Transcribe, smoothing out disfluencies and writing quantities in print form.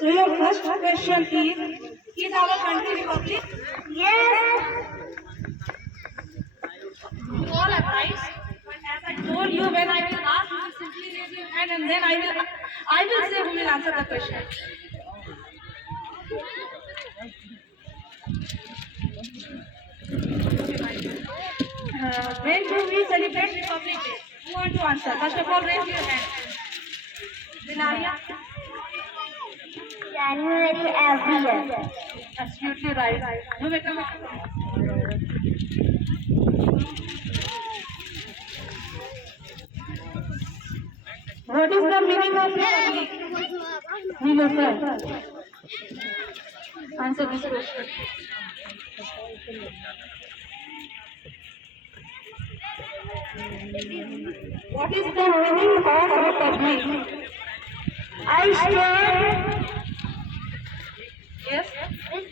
So your first question is our country republic? Yes. You all are right. But as I told you, when I will ask you, simply raise your hand and then I will say who will answer the question. When do we celebrate Republic Day? Who want to answer? First of all, raise your hand. Dinaria? January every year. Absolutely right. You may come. What is the meaning of Republic? Nilofer, answer this question. What is the meaning of Republic? I stand Yes? with